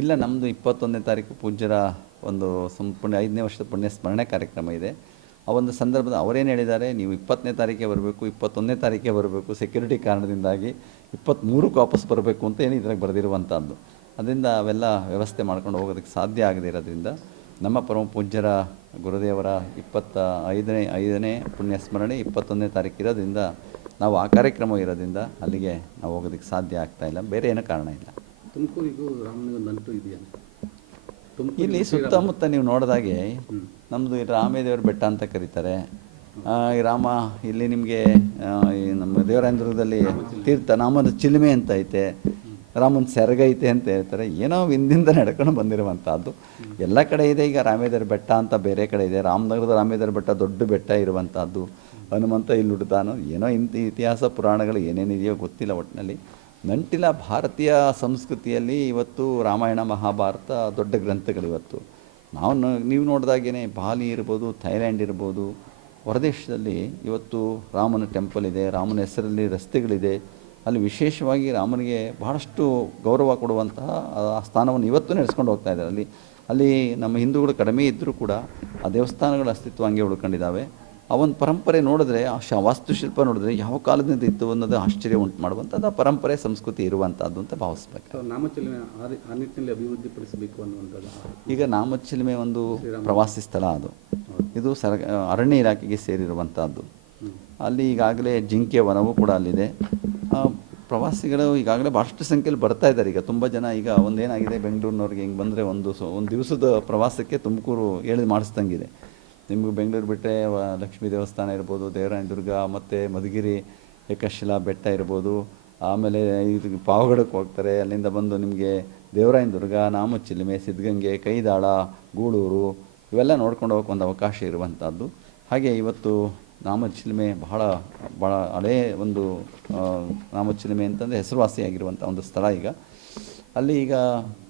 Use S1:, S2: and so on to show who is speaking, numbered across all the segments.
S1: ಇಲ್ಲ ನಮ್ಮದು ಇಪ್ಪತ್ತೊಂದನೇ ತಾರೀಕು ಪೂಜ್ಯರ ಒಂದು ಸಂಪುಣ್ಯ ಐದನೇ ವರ್ಷದ ಪುಣ್ಯ ಸ್ಮರಣೆ ಕಾರ್ಯಕ್ರಮ ಇದೆ. ಆ ಒಂದು ಸಂದರ್ಭದ ಅವರೇನು ಹೇಳಿದ್ದಾರೆ ನೀವು ಇಪ್ಪತ್ತನೇ ತಾರೀಕೆ ಬರಬೇಕು ಇಪ್ಪತ್ತೊಂದನೇ ತಾರೀಕೆ ಬರಬೇಕು ಸೆಕ್ಯೂರಿಟಿ ಕಾರಣದಿಂದಾಗಿ ಇಪ್ಪತ್ತ್ಮೂರಕ್ಕೆ ವಾಪಸ್ ಬರಬೇಕು ಅಂತ ಏನು ಇದ್ರಾಗ ಬರೆದಿರುವಂಥದ್ದು. ಅದರಿಂದ ಅವೆಲ್ಲ ವ್ಯವಸ್ಥೆ ಮಾಡ್ಕೊಂಡು ಹೋಗೋದಕ್ಕೆ ಸಾಧ್ಯ ಆಗದೇ ಇರೋದ್ರಿಂದ ನಮ್ಮ ಪರಮ ಪೂಜ್ಯರ ಗುರುದೇವರ ಇಪ್ಪತ್ತ ಐದನೇ ಐದನೇ ಪುಣ್ಯ ಸ್ಮರಣೆ ಇಪ್ಪತ್ತೊಂದನೇ ತಾರೀಕು ಇರೋದ್ರಿಂದ ನಾವು ಆ ಕಾರ್ಯಕ್ರಮ ಇರೋದ್ರಿಂದ ಅಲ್ಲಿಗೆ ನಾವು ಹೋಗೋದಕ್ಕೆ ಸಾಧ್ಯ ಆಗ್ತಾ ಇಲ್ಲ ಬೇರೆ ಏನೂ ಕಾರಣ ಇಲ್ಲ.
S2: ತುಮಕೂರಿಗೂ ನಂಟು ಇದೆಯಾ?
S1: ಇಲ್ಲಿ ಸುತ್ತಮುತ್ತ ನೀವು ನೋಡಿದಾಗೆ ನಮ್ಮದು ರಾಮೇದೇವ್ರ ಬೆಟ್ಟ ಅಂತ ಕರೀತಾರೆ. ಆ, ಈ ರಾಮ ಇಲ್ಲಿ ನಿಮಗೆ ಈ ನಮ್ಮ ದೇವರಾಯಂದ್ರದಲ್ಲಿ ತೀರ್ಥ ರಾಮನ ಚಿಲುಮೆ ಅಂತ ಐತೆ. ರಾಮನ ಸೆರಗ ಐತೆ ಅಂತ ಹೇಳ್ತಾರೆ. ಏನೋ ಹಿಂದಿಂದ ನಡ್ಕೊಂಡು ಬಂದಿರುವಂಥದ್ದು. ಎಲ್ಲ ಕಡೆ ಇದೆ ಈಗ ರಾಮೇದೇವ್ರ ಬೆಟ್ಟ ಅಂತ ಬೇರೆ ಕಡೆ ಇದೆ. ರಾಮನಗರದ ರಾಮೇದೇವ್ರ ಬೆಟ್ಟ ದೊಡ್ಡ ಬೆಟ್ಟ ಇರುವಂಥದ್ದು. ಹನುಮಂತ ಇಲ್ಲಿ ಹುಡ್ತಾನೋ ಏನೋ ಇಂಥ ಇತಿಹಾಸ ಪುರಾಣಗಳು ಏನೇನಿದೆಯೋ ಗೊತ್ತಿಲ್ಲ ಒಟ್ಟಿನಲ್ಲಿ ನಂಟಿಲ್ಲ ಭಾರತೀಯ ಸಂಸ್ಕೃತಿಯಲ್ಲಿ ಇವತ್ತು ರಾಮಾಯಣ, ಮಹಾಭಾರತ ದೊಡ್ಡ ಗ್ರಂಥಗಳು ಇವತ್ತು. ನಾವು ನೀವು ನೋಡಿದಾಗೇ ಬಾಲಿ ಇರ್ಬೋದು, ಥೈಲ್ಯಾಂಡ್ ಇರ್ಬೋದು, ಹೊರದೇಶದಲ್ಲಿ ಇವತ್ತು ರಾಮನ ಟೆಂಪಲ್ ಇದೆ, ರಾಮನ ಹೆಸರಲ್ಲಿ ರಸ್ತೆಗಳಿದೆ. ಅಲ್ಲಿ ವಿಶೇಷವಾಗಿ ರಾಮನಿಗೆ ಬಹಳಷ್ಟು ಗೌರವ ಕೊಡುವಂತಹ, ಆ ಸ್ಥಾನವನ್ನು ಇವತ್ತು ನಡೆಸ್ಕೊಂಡು ಹೋಗ್ತಾ ಇದ್ದಾರೆ. ಅಲ್ಲಿ ಅಲ್ಲಿ ನಮ್ಮ ಹಿಂದೂಗಳು ಕಡಿಮೆ ಇದ್ದರೂ ಕೂಡ ಆ ದೇವಸ್ಥಾನಗಳ ಅಸ್ತಿತ್ವ ಹಂಗೆ ಉಳ್ಕೊಂಡಿದ್ದಾವೆ. ಆ ಒಂದು ಪರಂಪರೆ ನೋಡಿದ್ರೆ ಆ ಶ ವಾಸ್ತುಶಿಲ್ಪ ನೋಡಿದ್ರೆ ಯಾವ ಕಾಲದಿಂದ ಇತ್ತು ಅನ್ನೋದು ಆಶ್ಚರ್ಯ ಉಂಟು ಮಾಡುವಂಥದ್ದು ಆ ಪರಂಪರೆ ಸಂಸ್ಕೃತಿ ಇರುವಂಥದ್ದು ಅಂತ ಭಾವಿಸ್ಬೇಕು.
S2: ಆ ನಿಟ್ಟಿನಲ್ಲಿ ಅಭಿವೃದ್ಧಿಪಡಿಸಬೇಕು ಅನ್ನುವಂಥದ್ದು
S1: ಈಗ ನಾಮಚಿಲುಮೆ ಒಂದು ಪ್ರವಾಸಿ ಸ್ಥಳ ಅದು. ಇದು ಸರ ಅರಣ್ಯ ಇಲಾಖೆಗೆ ಸೇರಿರುವಂಥದ್ದು. ಅಲ್ಲಿ ಈಗಾಗಲೇ ಜಿಂಕೆ ವನವೂ ಕೂಡ ಅಲ್ಲಿದೆ. ಪ್ರವಾಸಿಗಳು ಈಗಾಗಲೇ ಭಾಳಷ್ಟು ಸಂಖ್ಯೆಯಲ್ಲಿ ಬರ್ತಾ ಇದ್ದಾರೆ. ಈಗ ತುಂಬ ಜನ ಈಗ ಒಂದೇನಾಗಿದೆ ಬೆಂಗಳೂರಿನವ್ರಿಗೆ ಹಿಂಗೆ ಬಂದರೆ ಒಂದು ಸೊ ಒಂದು ದಿವಸದ ಪ್ರವಾಸಕ್ಕೆ ತುಮಕೂರು ಹೇಳಿ ಮಾಡಿಸ್ದಂಗಿದೆ. ನಿಮಗೆ ಬೆಂಗಳೂರು ಬಿಟ್ಟರೆ ಲಕ್ಷ್ಮೀ ದೇವಸ್ಥಾನ ಇರ್ಬೋದು ದೇವರಾಯನ ದುರ್ಗ, ಮತ್ತು ಮಧುಗಿರಿ, ಏಕಶಿಲಾ ಬೆಟ್ಟ ಇರ್ಬೋದು. ಆಮೇಲೆ ಇದು ಪಾವಗಡಕ್ಕೆ ಹೋಗ್ತಾರೆ. ಅಲ್ಲಿಂದ ಬಂದು ನಿಮಗೆ ದೇವರಾಯನ ದುರ್ಗ, ನಾಮಚಿಲುಮೆ, ಸಿದ್ಧಗಂಗೆ, ಕೈದಾಳ, ಗೂಳೂರು ಇವೆಲ್ಲ ನೋಡ್ಕೊಂಡು ಹೋಗೋಕೆ ಒಂದು ಅವಕಾಶ ಇರುವಂಥದ್ದು. ಹಾಗೆ ಇವತ್ತು ನಾಮಚಿಲುಮೆ ಬಹಳ ಭಾಳ ಹಳೇ ಒಂದು ನಾಮಚಿಲುಮೆ ಅಂತಂದರೆ ಹೆಸರುವಾಸಿಯಾಗಿರುವಂಥ ಒಂದು ಸ್ಥಳ ಈಗ. ಅಲ್ಲಿ ಈಗ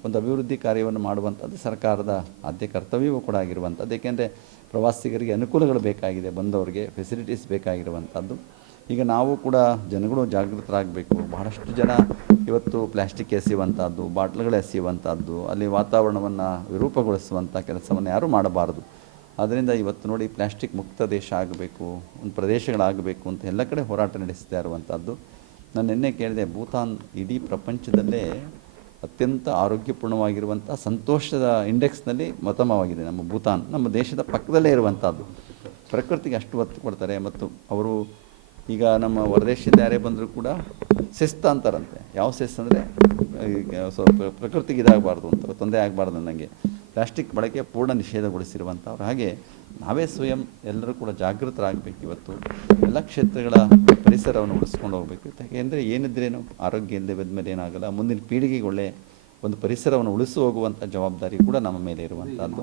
S1: ಒಂದು ಅಭಿವೃದ್ಧಿ ಕಾರ್ಯವನ್ನು ಮಾಡುವಂಥದ್ದು ಸರ್ಕಾರದ ಆದ್ಯ ಕರ್ತವ್ಯವೂ ಕೂಡ ಆಗಿರುವಂಥದ್ದು. ಏಕೆಂದರೆ ಪ್ರವಾಸಿಗರಿಗೆ ಅನುಕೂಲಗಳು ಬೇಕಾಗಿದೆ, ಬಂದವರಿಗೆ ಫೆಸಿಲಿಟೀಸ್ ಬೇಕಾಗಿರುವಂಥದ್ದು. ಈಗ ನಾವು ಕೂಡ ಜನಗಳು ಜಾಗೃತರಾಗಬೇಕು. ಬಹಳಷ್ಟು ಜನ ಇವತ್ತು ಪ್ಲ್ಯಾಸ್ಟಿಕ್ ಎಸೆಯುವಂಥದ್ದು, ಬಾಟ್ಲುಗಳು ಎಸೆಯುವಂಥದ್ದು, ಅಲ್ಲಿ ವಾತಾವರಣವನ್ನು ವಿರೂಪಗೊಳಿಸುವಂಥ ಕೆಲಸವನ್ನು ಯಾರೂ ಮಾಡಬಾರದು. ಅದರಿಂದ ಇವತ್ತು ನೋಡಿ ಪ್ಲ್ಯಾಸ್ಟಿಕ್ ಮುಕ್ತ ದೇಶ ಆಗಬೇಕು, ಒಂದು ಪ್ರದೇಶಗಳಾಗಬೇಕು ಅಂತ ಎಲ್ಲ ಕಡೆ ಹೋರಾಟ ನಡೆಸ್ತಾ ಇರುವಂಥದ್ದು. ನಾನು ನಿನ್ನೆ ಕೇಳಿದೆ, ಭೂತಾನ್ ಇಡೀ ಪ್ರಪಂಚದಲ್ಲೇ ಅತ್ಯಂತ ಆರೋಗ್ಯಪೂರ್ಣವಾಗಿರುವಂಥ ಸಂತೋಷದ ಇಂಡೆಕ್ಸ್ನಲ್ಲಿ ಮತಮವಾಗಿದೆ ನಮ್ಮ ಭೂತಾನ್. ನಮ್ಮ ದೇಶದ ಪಕ್ಕದಲ್ಲೇ ಇರುವಂಥದ್ದು. ಪ್ರಕೃತಿಗೆ ಅಷ್ಟು ಒತ್ತು ಕೊಡ್ತಾರೆ ಮತ್ತು ಅವರು ಈಗ ನಮ್ಮ ಹೊರದೇಶದ ಯಾರೇ ಬಂದರೂ ಕೂಡ ಶಿಸ್ತ ಅಂತಾರಂತೆ. ಯಾವ ಶಿಸ್ತು ಅಂದರೆ ಸ್ವಲ್ಪ ಪ್ರಕೃತಿಗೆ ಇದಾಗಬಾರ್ದು ಅಂತ, ತೊಂದರೆ ಆಗಬಾರ್ದು ನನಗೆ ಪ್ಲಾಸ್ಟಿಕ್ ಬಳಕೆ ಪೂರ್ಣ ನಿಷೇಧಗೊಳಿಸಿರುವಂಥವ್ರು. ಹಾಗೆ ನಾವೇ ಸ್ವಯಂ ಎಲ್ಲರೂ ಕೂಡ ಜಾಗೃತರಾಗಬೇಕು ಇವತ್ತು. ಎಲ್ಲ ಕ್ಷೇತ್ರಗಳ ಪರಿಸರವನ್ನು ಉಳಿಸ್ಕೊಂಡು ಹೋಗಬೇಕು. ಯಾಕೆಂದರೆ ಏನಿದ್ರೇನು ಆರೋಗ್ಯ ಇಲ್ಲದೆ ಮೇಲೆ ಏನಾಗಲ್ಲ. ಮುಂದಿನ ಪೀಳಿಗೆಗೆ ಒಳ್ಳೆ ಒಂದು ಪರಿಸರವನ್ನು ಉಳಿಸಿ ಹೋಗುವಂಥ ಜವಾಬ್ದಾರಿ ಕೂಡ ನಮ್ಮ ಮೇಲೆ ಇರುವಂಥದ್ದು.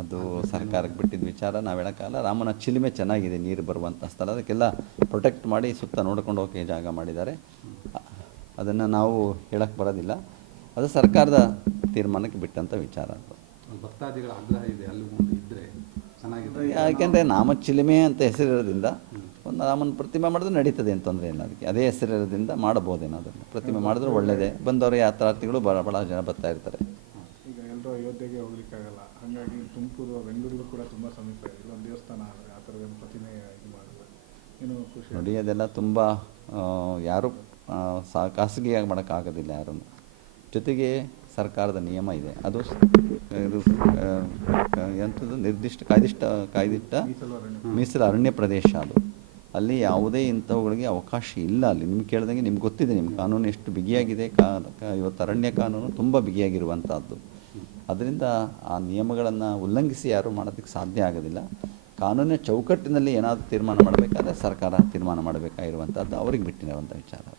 S1: ಅದು ಸರ್ಕಾರಕ್ಕೆ ಬಿಟ್ಟಿದ್ದ ವಿಚಾರ. ನಾವು ಹೇಳೋಕ್ಕಲ್ಲ ರಾಮನ ಚಿಲುಮೆ ಚೆನ್ನಾಗಿದೆ ನೀರು ಬರುವಂಥ ಸ್ಥಳ. ಅದಕ್ಕೆಲ್ಲ ಪ್ರೊಟೆಕ್ಟ್ ಮಾಡಿ ಸುತ್ತ ನೋಡ್ಕೊಂಡು ಹೋಗೋಕ್ಕೆ ಜಾಗ ಮಾಡಿದ್ದಾರೆ. ಅದನ್ನು ನಾವು ಹೇಳಕ್ಕೆ ಬರೋದಿಲ್ಲ. ಅದು ಸರ್ಕಾರದ ತೀರ್ಮಾನಕ್ಕೆ ಬಿಟ್ಟಂಥ ವಿಚಾರ ಅದು.
S2: ಭಕ್ತಾದಿಗಳ ಆಗ್ರಹ ಇದೆ ಅಲ್ಲಿ ಒಂದು ಇದ್ರೆ ಚೆನ್ನಾಗಿದೆ
S1: ಯಾಕೆಂದರೆ ನಾಮ ಚಿಲುಮೆ ಅಂತ ಹೆಸರಿರೋದ್ರಿಂದ ಒಂದು ರಾಮನ ಪ್ರತಿಮೆ ಮಾಡಿದ್ರೆ ನಡೀತದೆ ಅಂತ ತೊಂದರೆ ಇಲ್ಲ ಅದಕ್ಕೆ. ಅದೇ ಹೆಸರಿರೋದ್ರಿಂದ ಮಾಡಬಹುದೇನೋ ಅದನ್ನು ಪ್ರತಿಮೆ ಮಾಡಿದ್ರೆ ಒಳ್ಳೆಯದೇ ಬಂದವರು ಯಾತ್ರಾರ್ಥಿಗಳು ಭಾಳ ಭಾಳ ಜನ ಬರ್ತಾ ಇರ್ತಾರೆ.
S3: ಈಗ ಎಲ್ಲರೂ ಅಯೋಧ್ಯೆಗೆ ಹೋಗ್ಲಿಕ್ಕಾಗಲ್ಲ. ಹಾಗಾಗಿ ತುಮಕೂರು ಬೆಂಗಳೂರಿಗೂ ಕೂಡ ತುಂಬ ಸಮೀಪ ಇದೆ. ಇಲ್ಲೊಂದು ದೇವಸ್ಥಾನ ಆದರೆ ಆ ಥರದ ಒಂದು ಪ್ರತಿಮೆ ಇದು ಮಾಡಿದ್ರೆ ಏನು ಖುಷಿ
S1: ನೋಡಿ ಅದೆಲ್ಲ ತುಂಬ ಯಾರು ಸಾ ಖಾಸಗಿಯಾಗಿ ಮಾಡೋಕ್ಕಾಗೋದಿಲ್ಲ ಯಾರನ್ನು ಜೊತೆಗೆ ಸರ್ಕಾರದ ನಿಯಮ ಇದೆ. ಅದು ಎಂಥದ್ದು ನಿರ್ದಿಷ್ಟ ಕಾಯ್ದಿಷ್ಟ, ಕಾಯ್ದಿಟ್ಟ
S3: ಮೀಸಲು ಅರಣ್ಯ
S1: ಪ್ರದೇಶ ಅದು. ಅಲ್ಲಿ ಯಾವುದೇ ಇಂಥವುಗಳಿಗೆ ಅವಕಾಶ ಇಲ್ಲ ಅಲ್ಲಿ. ನಿಮ್ಗೆ ಕೇಳಿದಂಗೆ ನಿಮ್ಗೆ ಗೊತ್ತಿದೆ ನಿಮ್ಮ ಕಾನೂನು ಎಷ್ಟು ಬಿಗಿಯಾಗಿದೆ, ಕಾ- ಇವತ್ತು ಅರಣ್ಯ ಕಾನೂನು ತುಂಬ ಬಿಗಿಯಾಗಿರುವಂಥದ್ದು ಅದರಿಂದ ಆ ನಿಯಮಗಳನ್ನು ಉಲ್ಲಂಘಿಸಿ ಯಾರೂ ಮಾಡೋದಕ್ಕೆ ಸಾಧ್ಯ ಆಗೋದಿಲ್ಲ. ಕಾನೂನಿನ ಚೌಕಟ್ಟಿನಲ್ಲಿ ಏನಾದರೂ ತೀರ್ಮಾನ ಮಾಡಬೇಕಾದ್ರೆ ಸರ್ಕಾರ ತೀರ್ಮಾನ ಮಾಡಬೇಕಾಗಿರುವಂಥದ್ದು ಅವ್ರಿಗೆ ಬಿಟ್ಟಿರುವಂಥ ವಿಚಾರ.